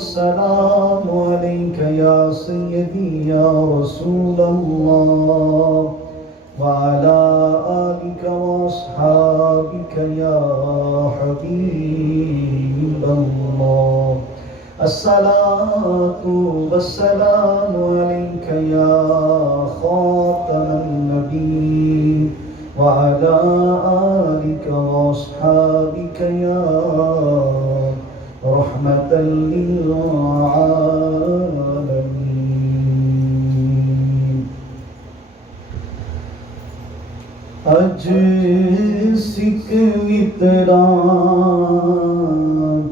والسلام عليك يا سيدي يا رسول الله وعلى آلك وأصحابك يا حبيب الله. الصلاة والسلام عليك يا خاتم النبي وعلى آلك وأصحابك يا رحمة للعالمين. اج سکھ متراں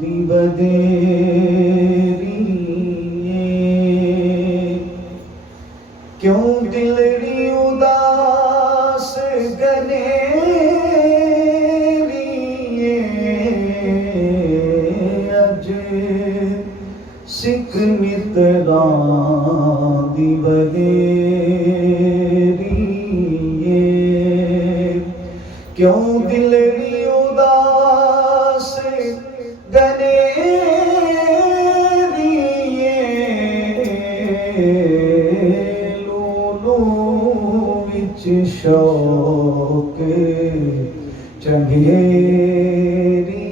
دی بدیری کیوں دلڑی اداس گنیری اج سکھ متراں دی بدیری کیوں دلڑی اداس گنیری لولو وچ شوق چنگیری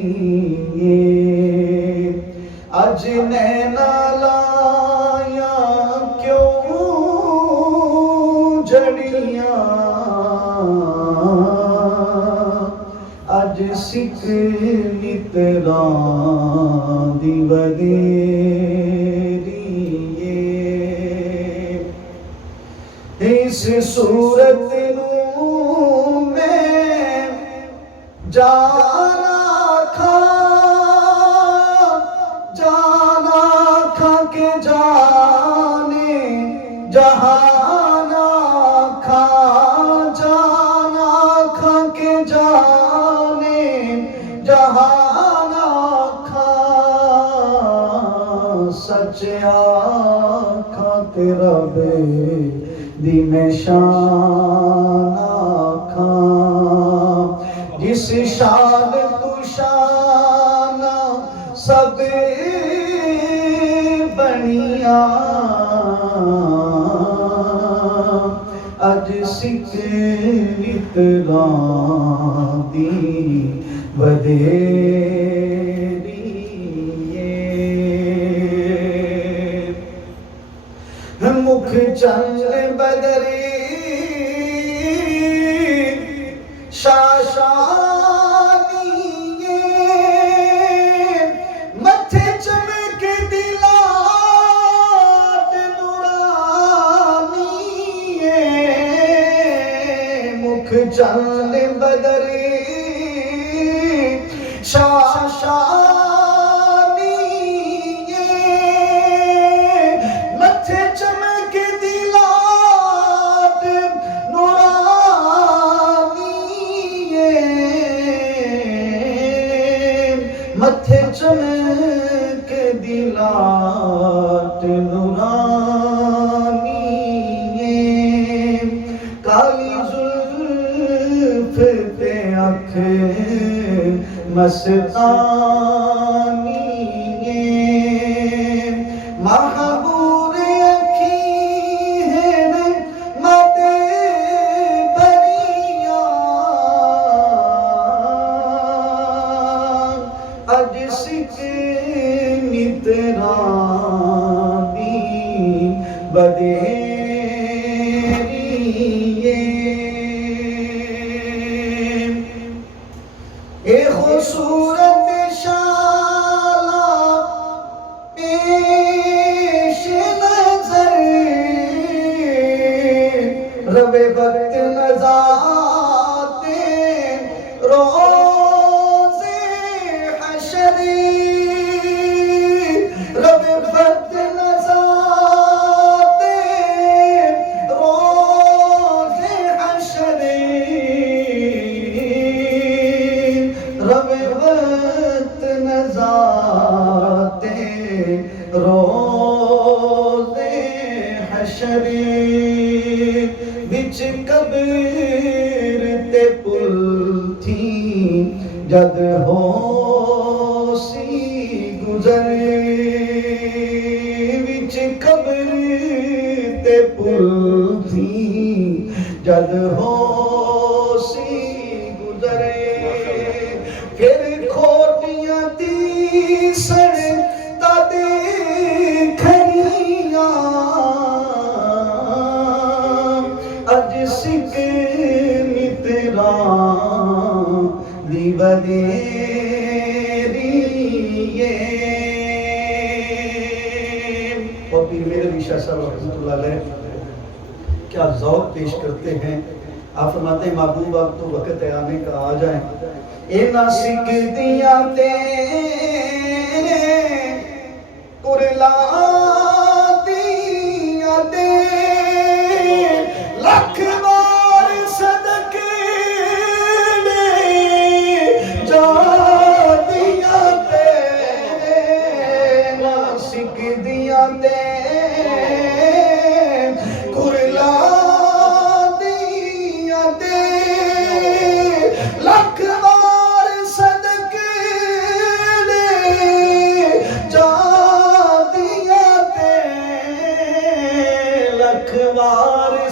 اج نینا لایا کیوں جڑیاں اج سکھ متراں دی بدیری اس صورت نوں میں جانا کھا کے جانے جہانا کھا جانا کھا کے جانے جہانا کھا سچ آکھا تیرا بے دی میں شان آکھا جس شان تو شان سب بنیا اج سکھ متراں دی بدیری مکھ چند بدری شاشانی متھے چمک دلات نورانی مکھ چند بدری شاشانی متھے چمک دلات نورانی متھے چمک دلات نورانی کالی زلف تے اکھ مستانی محبور اکھی ہیں مت بھریاں اج سکھ متراں دی بدیری اے خوبصورت شالا پیش نظر رب وقت نزاتے روز حشر رب وقت نزاتے روز حشر رب وقت نزاتے روز حشر بچ قبر تے پل تھی جد ہو سی گزر جد ہو سی گزرے پھر کھوٹیاں تیسر تدے کھنیاں اج سکھ متراں دی بدیری اور پیر میرے علی شاہ صاحب رحمۃ اللہ علیہ کیا ذوق پیش کرتے ہیں. آپ فرماتے ہیں محبوب اب تو وقت ہے آنے کا آ جائیں اینا سکھ دیاں تے کرلا دیاں تے لکھ بار صدقے نے جا دیاں تے اینا سکھ دیاں تے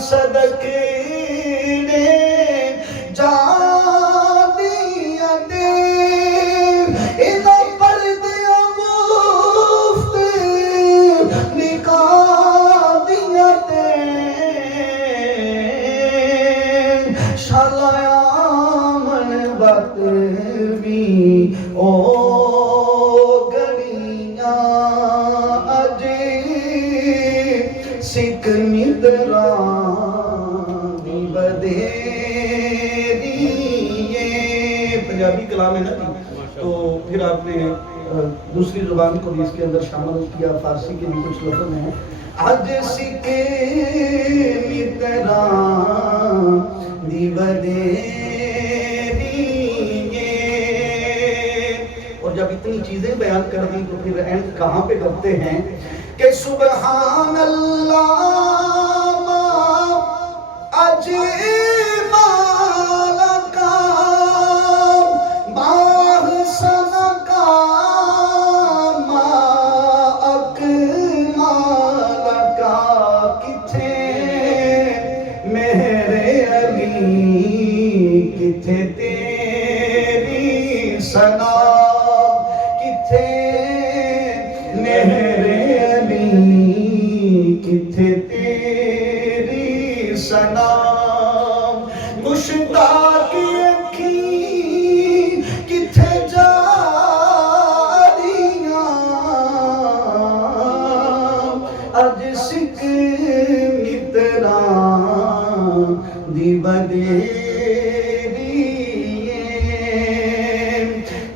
صدقے نے جا دیا دے اینا پردیا مفت نکاح دیا دے شالایا من بات بھی او گڑیاں اجے سکھ متراں پنجابی کلام ہے نا تو پھر آپ نے دوسری زبان کو بھی اس کے اندر شامل کیا. فارسی کے بھی کچھ لفظ ہیں اج سکھ متراں دی بدیری. اور جب اتنی چیزیں بیان کر دی تو پھر اینڈ کہاں پہ کرتے ہیں کہ سبحان اللہ اج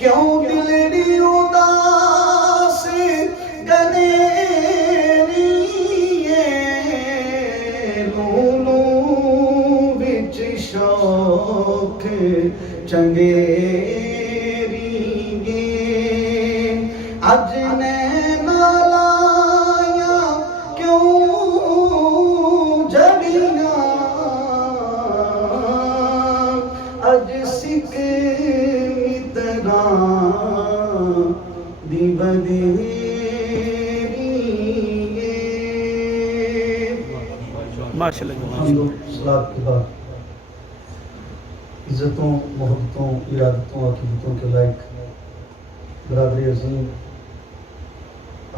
کیوں دلڑی اداس گنیری لولو بچ شوق چنگیری اج نینا لایا کیوں جڑیاں اج سکھ متراں دی بدیری. صلاۃ کے بعد عزتوں محبتوں ارادتوں عقیدتوں کے لائق برادری عظیم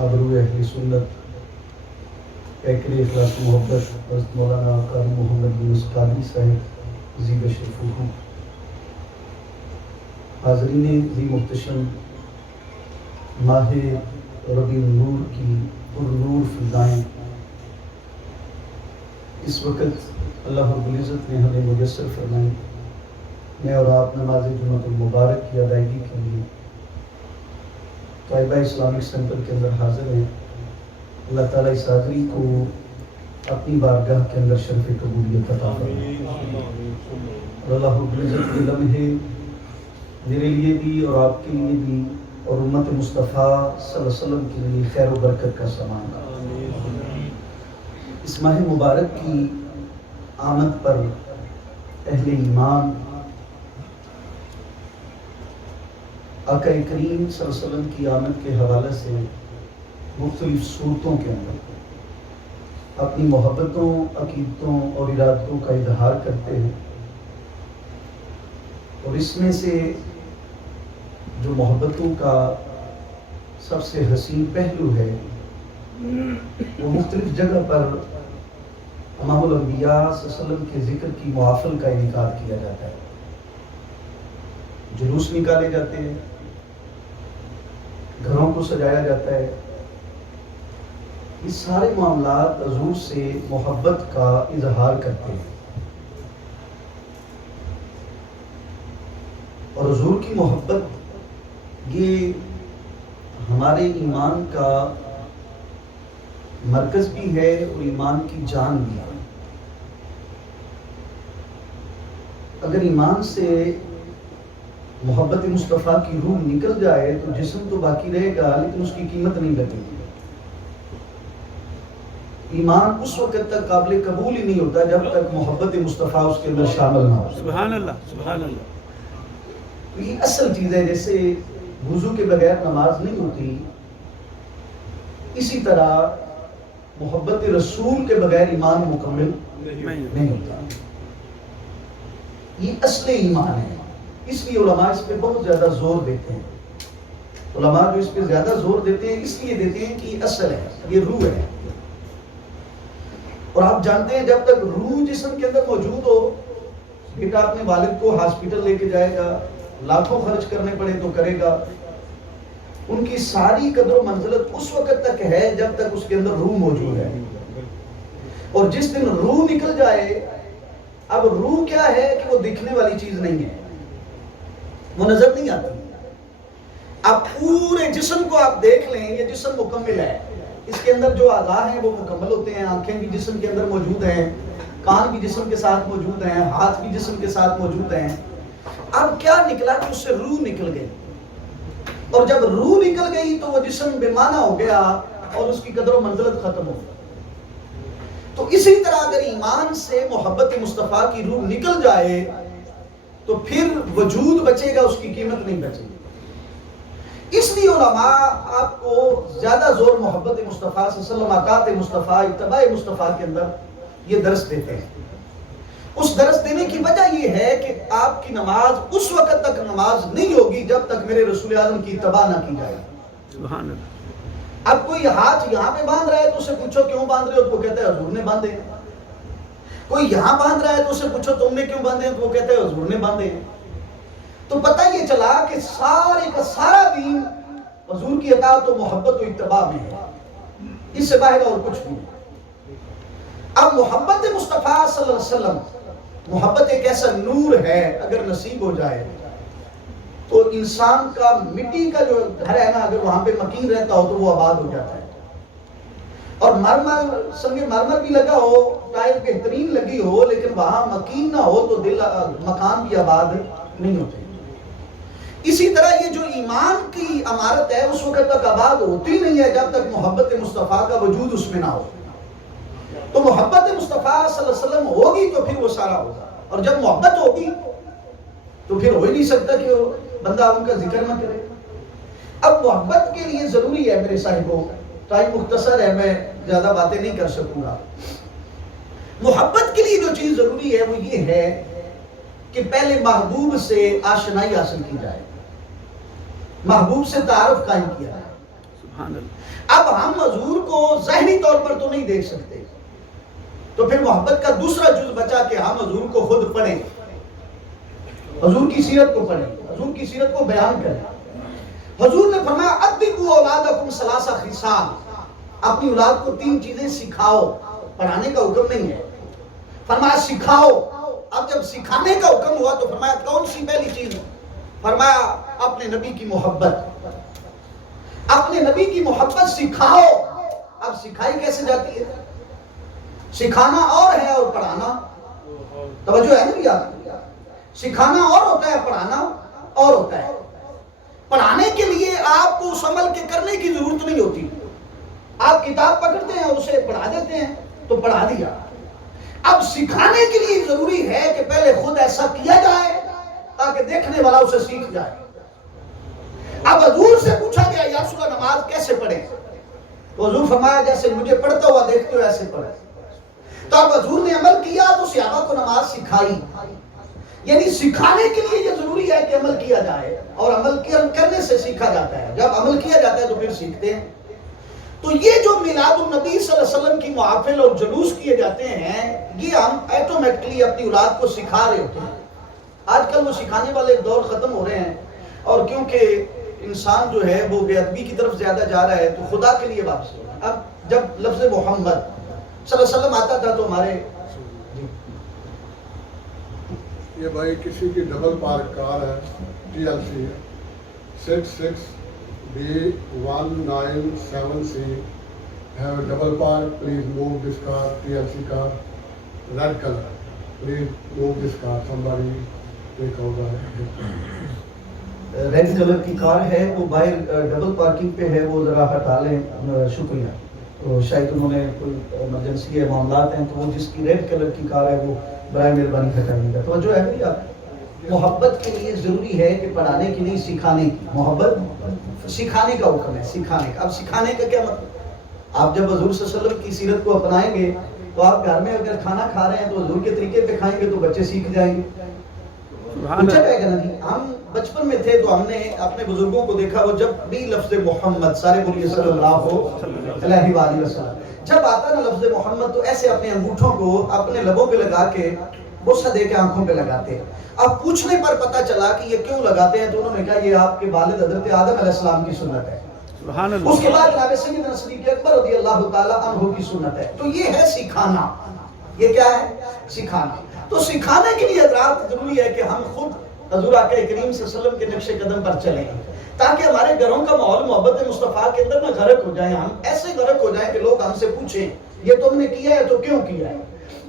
آبرو اہل سنت پیکر اخلاص محبت حضرت مولانا قاری محمد یونس قادری صاحب ذی بشر فوقو حاضرین ذی محتشم ماہ ربیع النور کی پرنور فضائیں اس وقت اللہ رب العزت نے ہمیں میسر فرمائی. میں اور آپ نماز جمعۃ المبارک کی ادائیگی کے لیے طیبہ اسلامک سینٹر کے اندر حاضر ہیں. اللہ تعالیٰ اس حاضری کو اپنی بارگاہ کے اندر شرف قبولیت عطا فرمائے اور اللہ رب العزت کے لمحے میرے لیے بھی اور آپ کے لیے بھی اور امت مصطفیٰ صلی اللہ علیہ وسلم کے لیے خیر و برکت کا سامان. اس ماہ مبارک کی آمد پر اہل ایمان آقا کریم صلی اللہ علیہ وسلم کی آمد کے حوالے سے مختلف صورتوں کے اندر اپنی محبتوں، عقیدتوں اور ارادتوں کا اظہار کرتے ہیں، اور اس میں سے جو محبتوں کا سب سے حسین پہلو ہے وہ مختلف جگہ پر امام الانبیاء صلی اللہ علیہ وسلم کے ذکر کی محافل کا انعقاد کیا جاتا ہے، جلوس نکالے جاتے ہیں، گھروں کو سجایا جاتا ہے۔ یہ سارے معاملات حضور سے محبت کا اظہار کرتے ہیں، اور حضور کی محبت یہ ہمارے ایمان کا مرکز بھی ہے اور ایمان کی جان بھی ہے۔ اگر ایمان سے محبت مصطفیٰ کی روح نکل جائے تو جسم تو باقی رہے گا لیکن اس کی قیمت نہیں لگے گی۔ ایمان اس وقت تک قابل قبول ہی نہیں ہوتا جب تک محبت مصطفیٰ اس کے اندر شامل نہ ہو۔ سبحان اللہ، سبحان اللہ۔ تو یہ اصل چیز ہے، جیسے وضو کے بغیر نماز نہیں ہوتی، اسی طرح محبت رسول کے بغیر ایمان مکمل نہیں ہوتا۔ یہ اصل ایمان ہے، اس لیے علماء اس پہ بہت زیادہ زور دیتے ہیں۔ علماء جو اس پہ زیادہ زور دیتے ہیں اس لیے دیتے ہیں کہ یہ اصل ہے، یہ روح ہے۔ اور آپ جانتے ہیں جب تک روح جسم کے اندر موجود ہو، بیٹا اپنے والد کو ہاسپٹل لے کے جائے گا، لاکھوں خرچ کرنے پڑے تو کرے گا، ان کی ساری قدر و منزلت اس وقت تک ہے جب تک اس کے اندر روح موجود ہے۔ اور جس دن روح نکل جائے، اب روح کیا ہے کہ وہ دکھنے والی چیز نہیں ہے، وہ نظر نہیں آتی۔ اب پورے جسم کو آپ دیکھ لیں، یہ جسم مکمل ہے، اس کے اندر جو اعضاء ہیں وہ مکمل ہوتے ہیں، آنکھیں بھی جسم کے اندر موجود ہیں، کان بھی جسم کے ساتھ موجود ہیں، ہاتھ بھی جسم کے ساتھ موجود ہیں۔ اب کیا نکلا کہ اس سے روح نکل گئی، اور جب روح نکل گئی تو وہ جسم بے معنی ہو گیا اور اس کی قدر و منزلت ختم ہو گئی۔ تو اسی طرح اگر ایمان سے محبت مصطفیٰ کی روح نکل جائے تو پھر وجود بچے گا، اس کی قیمت نہیں بچے گی۔ اس لیے علماء آپ کو زیادہ زور محبت مصطفیٰ صلی اللہ علیہ وسلم، اطاعت مصطفیٰ، اتباع مصطفیٰ کے اندر یہ درس دیتے ہیں۔ اس درس دینے کی وجہ یہ ہے کہ آپ کی نماز اس وقت تک نماز نہیں ہوگی جب تک میرے رسول اعظم کی اتباع نہ کی جائے۔ سبحان اللہ۔ اب کوئی ہاتھ یہاں پہ باندھ رہا ہے تو اسے پوچھو کیوں باندھ رہے ہو، تو وہ کہتا ہے حضور نے باندھے ہیں۔ کوئی یہاں باندھ رہا ہے تو اسے پوچھو تم نے کیوں باندھے ہیں، تو وہ کہتا ہے حضور نے باندھے ہیں۔ تو پتہ یہ چلا کہ سارے کا سارا دین حضور کی اطاعت و محبت و اتباع میں ہے، اس سے باہر اور کچھ نہیں۔ اب محبت مصطفیٰ صلی اللہ علیہ وسلم، محبت ایک ایسا نور ہے، اگر نصیب ہو جائے تو انسان کا مٹی کا جو گھر ہے نا، اگر وہاں پہ مکین رہتا ہو تو وہ آباد ہو جاتا ہے، اور مرمر سنگ مرمر بھی لگا ہو، ٹائل بہترین لگی ہو، لیکن وہاں مکین نہ ہو تو مکان بھی آباد نہیں ہوتے۔ اسی طرح یہ جو ایمان کی عمارت ہے اس وقت تک آباد ہوتی نہیں ہے جب تک محبت مصطفیٰ کا وجود اس میں نہ ہو۔ تو محبت مصطفیٰ صلی اللہ علیہ وسلم ہوگی تو پھر وہ سارا ہوگا، اور جب محبت ہوگی تو پھر ہو ہی نہیں سکتا کہ بندہ ان کا ذکر نہ کرے۔ اب محبت کے لیے ضروری ہے میرے صاحبوں، ٹائم مختصر ہے، میں زیادہ باتیں نہیں کر سکوں گا۔ محبت کے لیے جو چیز ضروری ہے وہ یہ ہے کہ پہلے محبوب سے آشنائی حاصل کی جائے، محبوب سے تعارف قائم کیا جائے۔ سبحان اللہ۔ اب ہم حضور کو ظاہری طور پر تو نہیں دیکھ سکتے، تو پھر محبت کا دوسرا جز بچا کہ ہم حضور کو خود پڑھیں، حضور کی سیرت کو پڑھیں، حضور کی سیرت کو بیان کریں۔ حضور نے فرمایا ادبوا اولادکم ثلاث خصال، اپنی اولاد کو 3 چیزیں سکھاؤ، پڑھانے کا حکم نہیں ہے، فرمایا سکھاؤ۔ اب جب سکھانے کا حکم ہوا تو فرمایا کون سی پہلی چیز؟ فرمایا اپنے نبی کی محبت، اپنے نبی کی محبت سکھاؤ۔ اب سکھائی کیسے جاتی ہے؟ سکھانا اور ہے اور پڑھانا، توجہ ہے نا یار، سکھانا اور ہوتا ہے، پڑھانا اور ہوتا ہے۔ پڑھانے کے لیے آپ کو اس عمل کے کرنے کی ضرورت نہیں ہوتی، آپ کتاب پکڑتے ہیں اسے پڑھا دیتے ہیں تو پڑھا دیا۔ اب سکھانے کے لیے ضروری ہے کہ پہلے خود ایسا کیا جائے تاکہ دیکھنے والا اسے سیکھ جائے۔ اب حضور سے پوچھا گیا یا رسول اللہ نماز کیسے پڑھیں، تو حضور فرمایا جیسے مجھے پڑھتا ہوا دیکھتے ہو ایسے پڑھیں۔ تو اب حضور نے عمل کیا تو صحابہ کو نماز سکھائی، یعنی سکھانے کے لیے یہ ضروری ہے کہ عمل کیا جائے، اور عمل کرنے سے سیکھا جاتا ہے، جب عمل کیا جاتا ہے تو پھر سیکھتے ہیں۔ تو یہ جو میلاد النبی صلی اللہ علیہ وسلم کی محافل اور جلوس کیے جاتے ہیں، یہ ہم ایٹومیٹکلی اپنی اولاد کو سکھا رہے ہوتے ہیں۔ آج کل وہ سکھانے والے دور ختم ہو رہے ہیں، اور کیونکہ انسان جو ہے وہ بے ادبی کی طرف زیادہ جا رہا ہے، تو خدا کے لیے واپس ہو رہا ہے۔ اب جب لفظ محمد صلی اللہ علیہ وسلم آتا تھا تو ہمارے یہ بھائی کسی کی ڈبل پارک کار ہے، TLC 66B197C have a double park, please move this car, TLC car, red color, please move this car, somebody take over it. Red colour کی کار ہے، وہ باہر ڈبل پارکنگ پہ ہے، وہ ذرا ہٹا لیں، شکریہ۔ تو شاید انہوں نے کوئی ایمرجنسی ہے، معاملات ہیں، تو وہ جس کی ریڈ کلر کی کار ہے وہ برائے مہربانی ہٹائیے گا۔ توجہ ہے بھائی، آپ محبت کے لیے ضروری ہے کہ پڑھانے کی نہیں سکھانے کی، محبت سکھانے کا حکم ہے، سکھانے کا۔ اب سکھانے کا کیا مطلب؟ آپ جب حضور صلی اللہ علیہ وسلم کی سیرت کو اپنائیں گے تو آپ گھر میں اگر کھانا کھا رہے ہیں تو حضور کے طریقے پہ کھائیں گے تو بچے سیکھ جائیں گے۔ پوچھا جائے گا نا جی، ہم بچپن میں تھے تو ہم نے اپنے بزرگوں کو دیکھا، وہ جب بھی لفظ محمد، سارے بولیے صلی اللہ علیہ وآلہ وسلم، جب آتا نا لفظ محمد تو ایسے اپنے انگوٹھوں کو اپنے لبوں پہ لگا کے بوسہ دے کے آنکھوں پہ لگاتے۔ اب پوچھنے پر پتا چلا کہ یہ کیوں لگاتے ہیں، تو انہوں نے کہا یہ آپ کے والد حضرت آدم علیہ السلام کی سنت ہے۔ اس کے بعد جناب سیدنا صدیق اکبر رضی اللہ تعالی عنہ کی سنت ہے۔ تو یہ ہے سکھانا، یہ کیا ہے؟ سکھانا۔ تو سکھانے کے لیے حضرات ضروری ہے کہ ہم خود حضور آقا کریم صلی اللہ علیہ وسلم کے نقش قدم پر چلیں، تاکہ ہمارے گھروں کا ماحول محبت مصطفیٰ کے اندر نہ غرق ہو جائیں، ہم ایسے غرق ہو جائیں کہ لوگ ہم سے پوچھیں یہ تم نے کیا ہے تو کیوں کیا ہے۔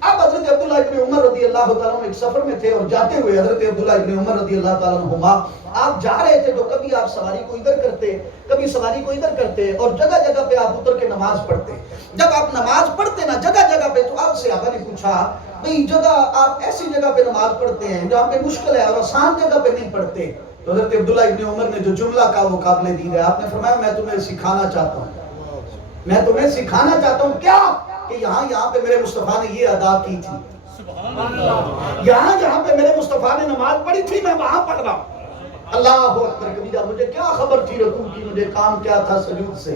اب حضرت عبداللہ ابن عمر رضی اللہ تعالیٰ عنہ ایک سفر میں تھے، اور جاتے ہوئے حضرت عبداللہ ابن عمر رضی اللہ تعالیٰ عنہما آپ جا رہے تھے تو کبھی آپ سواری کو ادھر کرتے، کبھی سواری کو ادھر کرتے، اور جگہ جگہ پہ آپ اتر کے نماز پڑھتے۔ جب آپ نماز پڑھتے نا جگہ جگہ پہ، تو آپ صحابہ نے پوچھا بھئی جگہ آپ ایسی جگہ پہ نماز پڑھتے ہیں جہاں پہ مشکل ہے اور آسان جگہ پہ نہیں پڑھتے؟ تو حضرت عبداللہ ابن عمر نے جو جملہ کہا وہ قابل دید ہے۔ آپ نے فرمایا میں تمہیں سکھانا چاہتا ہوں، میں تمہیں سکھانا چاہتا ہوں کیا؟ کہ یہاں پہ میرے مصطفیٰ نے یہ ادا کی تھی، یہاں پہ میرے مصطفیٰ نے نماز پڑھی تھی، میں وہاں پڑھ رہا ہوں۔ اللہ اکبر کبیرہ، مجھے کیا خبر تھی رکوع کی، مجھے کام کیا تھا سجود سے،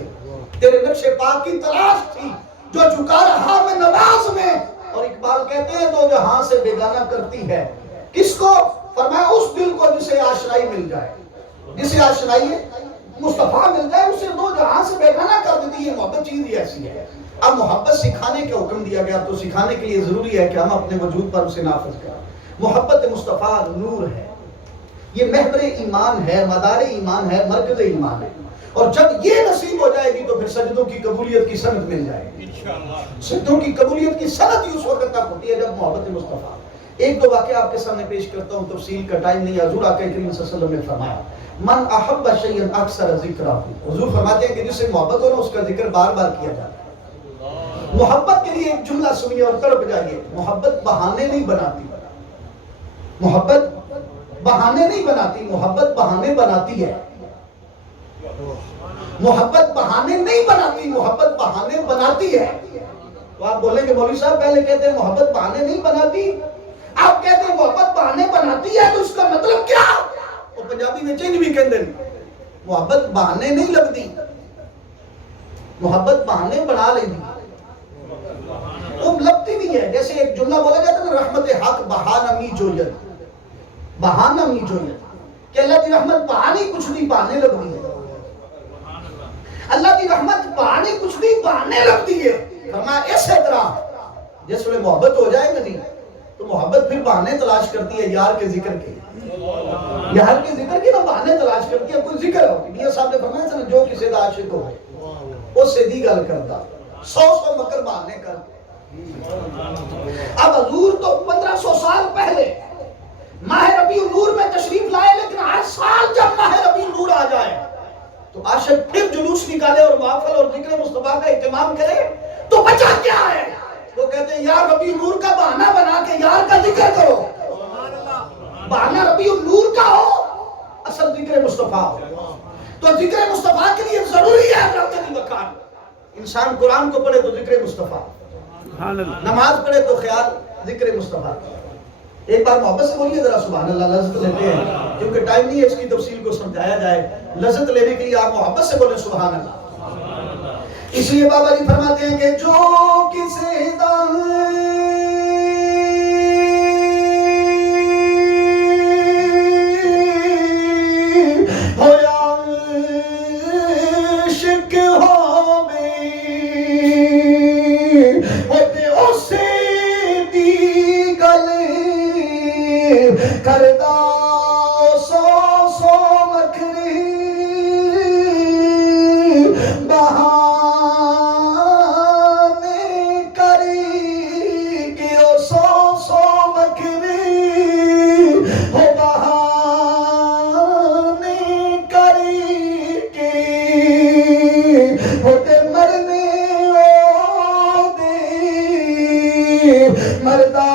تیرے نقش پاک کی تلاش تھی جو جھکا رہا میں نماز میں۔ اور اقبال کہتے ہیں دو جہاں سے بیگانہ کرتی ہے کس کو؟ فرمایا اس دل کو جسے آشنائی مل جائے، جسے آشنائی مصطفیٰ مل جائے اسے دو جہاں سے بیگانہ کر دیتی ہے۔ محبت چیز ہی ایسی ہے۔ اب محبت سکھانے کا حکم دیا گیا، تو سکھانے کے لیے ضروری ہے کہ ہم اپنے وجود پر اسے نافذ کریں۔ محبت مصطفیٰ نور ہے، یہ محور ایمان ہے، مدار ایمان ہے، مرکز ایمان ہے، اور جب یہ نصیب ہو جائے گی تو پھر سجدوں کی قبولیت کی سند مل جائے گی۔ سجدوں کی قبولیت کی سند ہی اس وقت تک ہوتی ہے جب محبت مصطفیٰ۔ ایک دو واقعہ آپ کے سامنے پیش کرتا ہوں، تفصیل کا ٹائم نہیں۔ حضور آقا کریم صلی اللہ علیہ وسلم نے فرمایا من احب شیئا اکثر ذکرہ، حضور فرماتے ہیں کہ جس سے محبت ہو نا اس کا ذکر بار بار کیا جاتا ہے۔ محبت کے لیے ایک جملہ سنیے اور تڑپ جائیے، محبت بہانے نہیں بناتی، محبت بہانے نہیں بناتی، محبت بہانے بناتی ہے۔ محبت بہانے نہیں بناتی، محبت بہانے بناتی ہے۔ تو آپ بولیں گے مولوی صاحب پہلے کہتے ہیں محبت بہانے نہیں بناتی، آپ کہتے ہیں محبت بہانے بناتی ہے، تو اس کا مطلب کیا؟ وہ پنجابی میں چینج بھی کہتے ہیں محبت بہانے نہیں لگتی، محبت بہانے بنا لیتی، وہ لگتی نہیں ہے۔ جیسے ایک جملہ بولا جاتا ہے نا رحمت حق بہانہ می جویت، بہانہ می جویت، کہ اللہ کی رحمت بہانے کچھ نہیں بہانے لگتی ہے، اللہ کی رحمت بہانے کچھ نہیں بہانے لگتی ہے۔ فرمایا اسی طرح جس میں محبت ہو جائے گا نہیں تو محبت پھر بہانے تلاش کرتی ہے یار کے ذکر کے، یار کے ذکر کی نہ بہانے تلاش کرتی ہے۔ کوئی ذکر ہو، میاں صاحب نے فرمایا تھا نا جو کسی دا عاشق ہو اس سے دی گل کرتا، 100 مکر بہانے کر۔ اب حضور تو 1500 سال پہلے ماہ ربیع النور میں تشریف لائے، لیکن ہر سال جب ماہ ربیع النور آ جائے تو عاشق پھر جلوس نکالے اور محفل اور ذکر مصطفیٰ کا اہتمام کرے، تو بچا کیا ہے؟ وہ کہتے ہیں یار ربیع النور کا بہانہ بنا کے یار کا ذکر کرو، بہانہ ربیع النور کا ہو، اصل ذکر مصطفیٰ ہو۔ تو ذکر مصطفیٰ کے لیے ضروری ہے حضرت علی بکار، انسان قرآن کو پڑھے تو ذکر مصطفیٰ، سبحان اللہ نماز پڑھے تو خیال ذکر مصطفیٰ کا۔ ایک بار محبت سے بولیے ذرا سبحان اللہ، لذت لیتے ہیں کیونکہ ٹائم نہیں ہے اس کی تفصیل کو سمجھایا جائے، لذت لینے کے لیے آپ محبت سے بولیں سبحان اللہ۔ اس لیے بابا جی فرماتے ہیں کہ جو کسی کردہ سو سو مکری بہانے کری کہ او سو سو مکری ہو بہانے کری کہ ہوتے مرنے او دے مردہ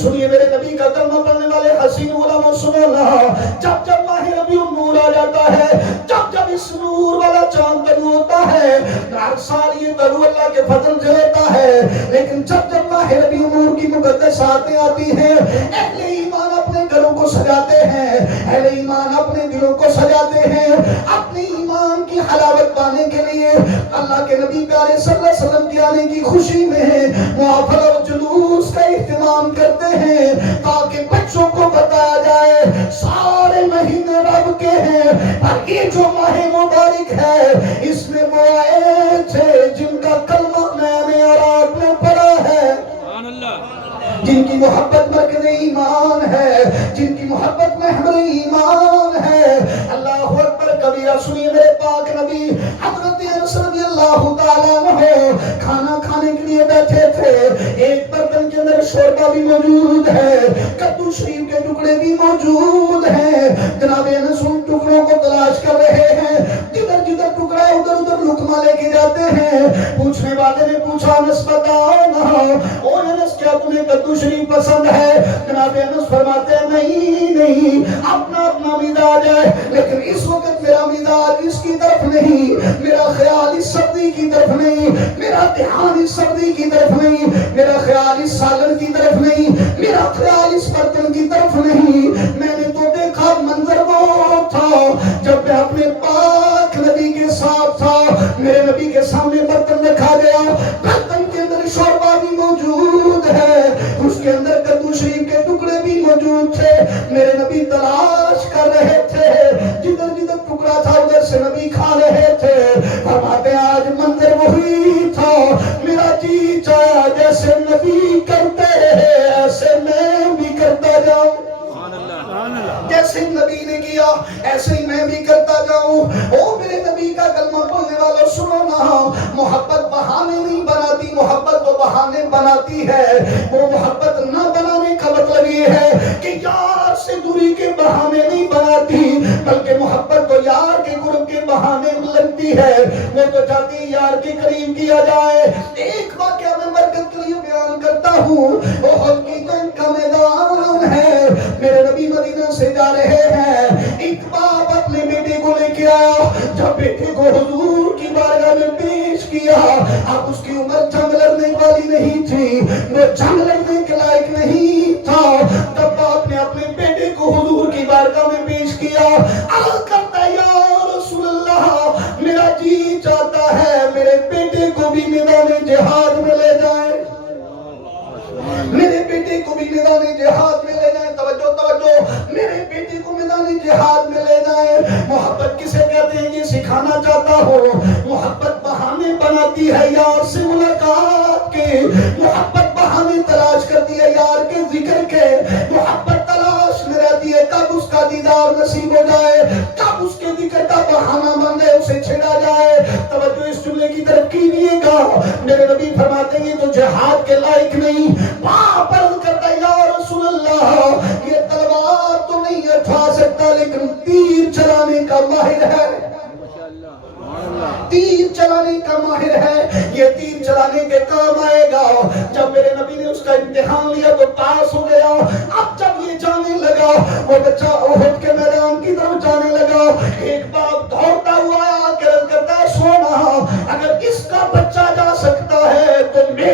سنیے میرے نبی کا کلمہ پڑھنے والے حسین علماء سنو اللہ، جب جب ماہ ربیع النور آ جاتا ہے، جب جب اس نور والا چاند طلوع ہوتا ہے، ہر سال یہ طلوع اللہ کے فضل سے ہوتا ہے، لیکن جب جب ماہ ربیع النور کی مقدس ساعتیں آتی ہیں، اہل ایمان اپنے گھروں کو سجاتے ہیں، اہل ایمان اپنے دلوں کو سجاتے ہیں، اپنے ایمان کی حلاوت پانے کے لیے اللہ کے نبی پیارے صلی اللہ علیہ وسلم کے آنے کی خوشی میں محفل اور جلوس کا اہتمام کرتے ہیں تاکہ بچوں کو بتایا جائے سارے مہینے رب کے ہیں، اور یہ جو ماہ مبارک ہے اس میں وہ آئے تھے جن کا کلمہ میں نے اور آپ نے پڑھا ہے، جن کی محبت مرکز ایمان ہے، جن کی محبت محور ایمان ہے۔ اللہ اکبر کبیرہ۔ سنیے میرے پاک نبی حضرت انس رضی اللہ تعالیٰ عنہ کھانا کھانے کے لیے بیٹھے تھے، ایک برتن کے اندر شوربہ بھی موجود ہے، کدو شریف کے ٹکڑے بھی موجود ہیں، جناب انس ان ٹکڑوں کو تلاش کر رہے ہیں، جدھر جدھر ٹکڑا ادھر ادھر لقمہ لے کے جاتے ہیں۔ پوچھنے والے نے پوچھا انس بتاؤ نا، او انس کیا تمہیں کدو شریف پسند ہے؟ جناب انس فرماتے ہیں نہیں، اپنا اپنا مزاج ہے، لیکن اس وقت میرا مزاج اس کی طرف نہیں، میرا خیال اس سبزی کی طرف نہیں، میرا دھیان اس سبزی کی طرف نہیں، میرا خیال اس سالن کی طرف نہیں، میرا خیال اس برتن کی طرف نہیں۔ میں نے تو دیکھا منظر وہ تھا جب میں اپنے پاک نبی کے ساتھ تھا، میرے نبی کے سامنے برتن رکھا گیا، برتن کے اندر شوربہ بھی موجود ہے، اس کے اندر کدو شریف کے ٹکڑے بھی موجود تھے، میرے نبی تلاش کر رہے تھے، جدھر جدھر ٹکڑا تھا ادھر سے نبی کھا رہے تھے۔ فرماتے ہیں آج منظر وہی تھا، میرا جی چاہا جیسے نبی کرتے ایسے میں بھی کرتا جاؤں، جیسے نبی نے کیا ایسے ہی میں بھی کرتا جاؤں۔ او میرے نبی کا کلمہ پڑھنے والوں سنو نا، محبت بہانے نہیں بناتی، محبت تو بہانے بناتی ہے۔ وہ محبت نہ بنانے کا مطلب یہ ہے کہ یار سے دوری کے بہانے نہیں بناتی، بلکہ محبت تو یار کے قرب کے بہانے لگتی ہے، وہ تو چاہتی ہے یار کے قریب کیا جائے۔ ایک واقعہ میں برکت کے لیے بیان کرتا ہوں، احد کی جنگ کا میدان ہے، میرے نبی مدینہ سے جا رہے ہیں، ایک باپ اپنے بیٹے کو لے کے آیا، جب بیٹے کو حضور کی بارگاہ میں پیش کیا، اب اس کی عمر جنگ لڑنے والی نہیں تھی، وہ جنگ لڑنے کے لائق نہیں تھا، تب باپ نے اپنے بیٹے کو حضور کی بارگاہ میں پیش کیا، عرض کرتا ہے یا رسول اللہ میرا جی چاہتا ہے میرے بیٹے کو بھی میدان جہاد میں لے جائیں، میرے بیٹے کو بھی میدان جہاد میں لے جائیں۔ توجہ میرے بیٹے کو میدان جہاد میں لے جائیں۔ محبت کسے کہتے ہیں یہ سکھانا چاہتا ہوں، محبت بہانے بناتی ہے یار سے ملاقات کے، محبت بہانے تلاش کرتی ہے یار کے ذکر کے، محبت تلاش میں رہتی ہے کب اس کا دیدار نصیب ہو جائے، کب اس کے ذکر کا بہانہ بن جائے، اسے چھڑا جائے۔ توجہ اس جملے کی طرف کیجیے گا، میرے نبی فرماتے ہیں یہ تو جہاد کے لائق نہیں۔ باپ عرض کرتا ہے یا رسول اللہ یہ تلوار تو نہیں اٹھا سکتا لیکن تیر چلانے کا ماہر ہے، تیر چلانے کا ماہر ہے، یہ تیر چلانے کے کام آئے گا۔ جب میرے نبی نے اس کا امتحان لیا تو پاس ہو گیا۔ اب جب یہ جانے لگا، وہ بچہ احد کے میدان کی طرف جانے لگا، ایک باپ دوڑتا